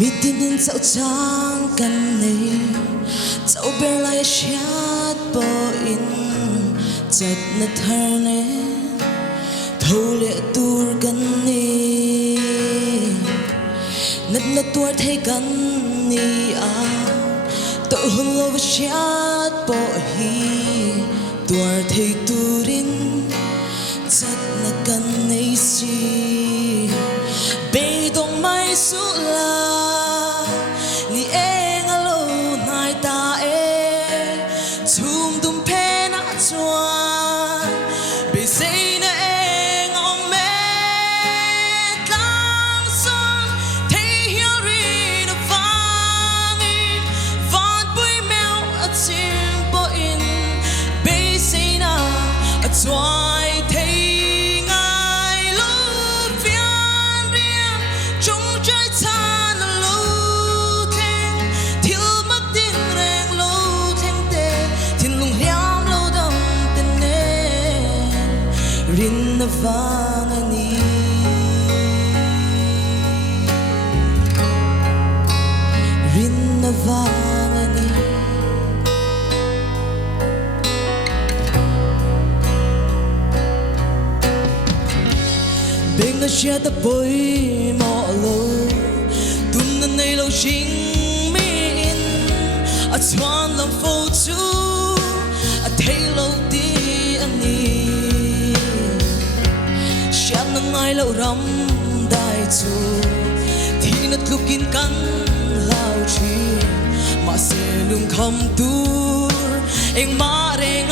Mitin din sa utang kanay Sa uberlay siyat po in Tat na tarne Thole tur gani Nat na tuar thay gani Tol hung lo siyat po hi Tuar thay turin Tat na kanay si Bê dong mai sula Ni eng alo nai ta Tum dum pe na chuan Bê say na eng ong met lang son Thay hiao ri na vang in Van bui mèo a chim po in Bê say na a chuai thay Rin na vangani Rin na vangani Beng na siya ta boy mo lo Tum na nay lo xing min At swan lam phô chu At thay lo di ani Ngai lâu rắm đại chu thì nát lukin cắn lao chi mà sẽ lung khăm tur anh mà re